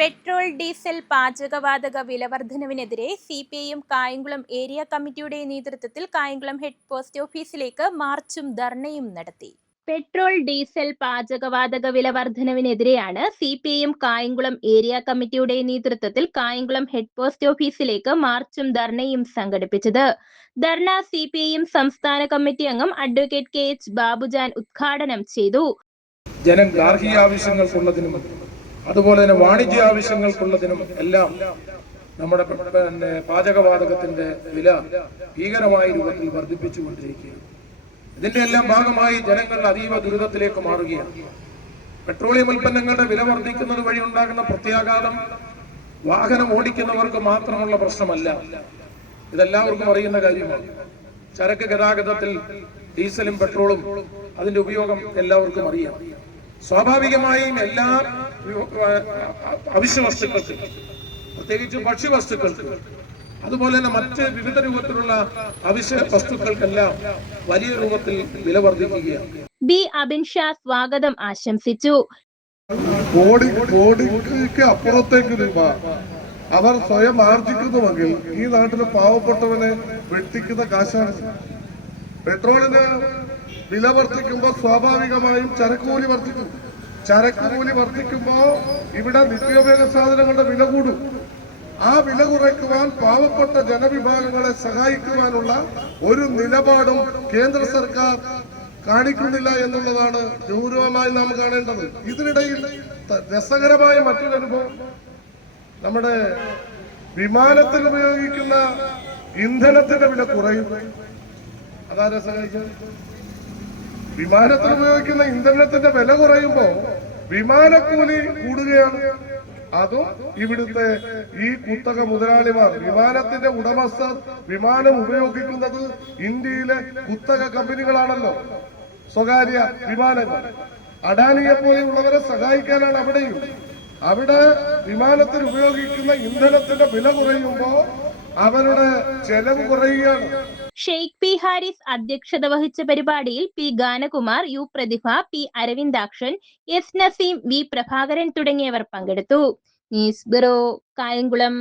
Petrol, diesel, പാചകവാതക വിലവർദ്ധനവിനെതിരെ CPIM Kayamkulam area കമ്മിറ്റിയുടെ നേതൃത്വത്തിൽ കായംകുളം ഹെഡ് പോസ്റ്റ് ഓഫീസിലേക്ക് മാർച്ചും ധർണയും നടത്തി. പെട്രോൾ, ഡീസൽ, പാചകവാതക വിലവർദ്ധനവിനെതിരെയാണ് സിപിഐഎം കായംകുളം ഏരിയ കമ്മിറ്റിയുടെ നേതൃത്വത്തിൽ കായംകുളം ഹെഡ് പോസ്റ്റ് ഓഫീസിലേക്ക് മാർച്ചും ധർണയും സംഘടിപ്പിച്ചത്. ധർണ സിപിഐഎം സംസ്ഥാന കമ്മിറ്റി അംഗം അഡ്വക്കേറ്റ് കെ.എച്ച്. ബാബുജാൻ ഉദ്ഘാടനം ചെയ്തു. ജനം ഗാർഹിക ആവശ്യങ്ങൾക്കുള്ളതിനും അതുപോലെ തന്നെ വാണിജ്യ ആവശ്യങ്ങൾക്കുള്ളതിനും എല്ലാം നമ്മുടെ പാചകവാതകത്തിന്റെ വില ഭീകരമായ രൂപത്തിൽ വർദ്ധിപ്പിച്ചുകൊണ്ടിരിക്കുകയാണ്. ഇതിന്റെ എല്ലാം ഭാഗമായി ജനങ്ങൾ അതീവ ദുരിതത്തിലേക്ക് മാറുകയാണ്. പെട്രോളിയം ഉൽപ്പന്നങ്ങളുടെ വില വർദ്ധിക്കുന്നത് വഴി ഉണ്ടാകുന്ന പ്രത്യാഘാതം വാഹനം ഓടിക്കുന്നവർക്ക് മാത്രമുള്ള പ്രശ്നമല്ല, ഇതെല്ലാവർക്കും അറിയുന്ന കാര്യമാണ്. ചരക്ക് ഗതാഗതത്തിൽ ഡീസലും പെട്രോളും അതിന്റെ ഉപയോഗം എല്ലാവർക്കും അറിയാം. സ്വാഭാവികമായും എല്ലാ അവശ്യ വസ്തുക്കൾക്ക്, പ്രത്യേകിച്ച് ഭക്ഷ്യവസ്തുക്കൾക്ക്, അതുപോലെ തന്നെ മറ്റ് വിവിധ രൂപത്തിലുള്ള അവശ്യ വസ്തുക്കൾക്കെല്ലാം വലിയ രൂപത്തിൽ വില വർദ്ധിക്കുകയാണ്. ബി അബിൻ ഷാ സ്വാഗതം ആശംസിച്ചു. കോടിക്ക് അപ്പുറത്തേക്ക് രൂപ അവർ സ്വയം ആർജിക്കുന്നുവെങ്കിൽ ഈ നാട്ടിലെ പാവപ്പെട്ടവനെ വെട്ടിക്കുന്ന കാശാണ്. പെട്രോളിന് വില വർദ്ധിക്കുമ്പോൾ സ്വാഭാവികമായും ചരക്കുകൂലി വർദ്ധിക്കും. ചരക്കുകൂലി വർദ്ധിക്കുമ്പോൾ ഇവിടെ നിത്യോപയോഗ സാധനങ്ങളുടെ വില കൂടും. ആ വില കുറയ്ക്കുവാൻ പാവപ്പെട്ട ജനവിഭാഗങ്ങളെ സഹായിക്കുവാനുള്ള ഒരു നിലപാടും കേന്ദ്ര സർക്കാർ കാണിക്കുന്നില്ല എന്നുള്ളതാണ് ഗൗരവമായി നാം കാണേണ്ടത്. ഇതിനിടയിൽ രസകരമായ മറ്റൊരു അനുഭവം, നമ്മുടെ വിമാനത്തിൽ ഉപയോഗിക്കുന്ന ഇന്ധനത്തിന്റെ വില കുറയും. അതാരെ സഹായിച്ചത്? വിമാനത്തിൽ ഉപയോഗിക്കുന്ന ഇന്ധനത്തിന്റെ വില കുറയുമ്പോ വിമാനക്കൂലി കൂടുകയാണ്. അതും ഇവിടുത്തെ ഈ കുത്തക മുതലാളിമാർ, വിമാനത്തിന്റെ ഉടമസ്ഥർ, വിമാനം ഉപയോഗിക്കുന്നത് ഇന്ത്യയിലെ കുത്തക കമ്പനികളാണല്ലോ, സ്വകാര്യ വിമാനങ്ങൾ. അഡാനിയെ പോലെയുള്ളവരെ സഹായിക്കാനാണ് അവിടെയും. അവിടെ വിമാനത്തിൽ ഉപയോഗിക്കുന്ന ഇന്ധനത്തിന്റെ വില കുറയുമ്പോ അവരുടെ ചെലവ് കുറയുകയാണ്. ഷെയ്ഖ് പി ഹാരിസ് അധ്യക്ഷത വഹിച്ച പരിപാടിയിൽ P Ganakumar, U Prathibha, P Aravindakshan, S Naseem, V Prabhakaran തുടങ്ങിയവർ പങ്കെടുത്തു. News bureau, Kayamkulam.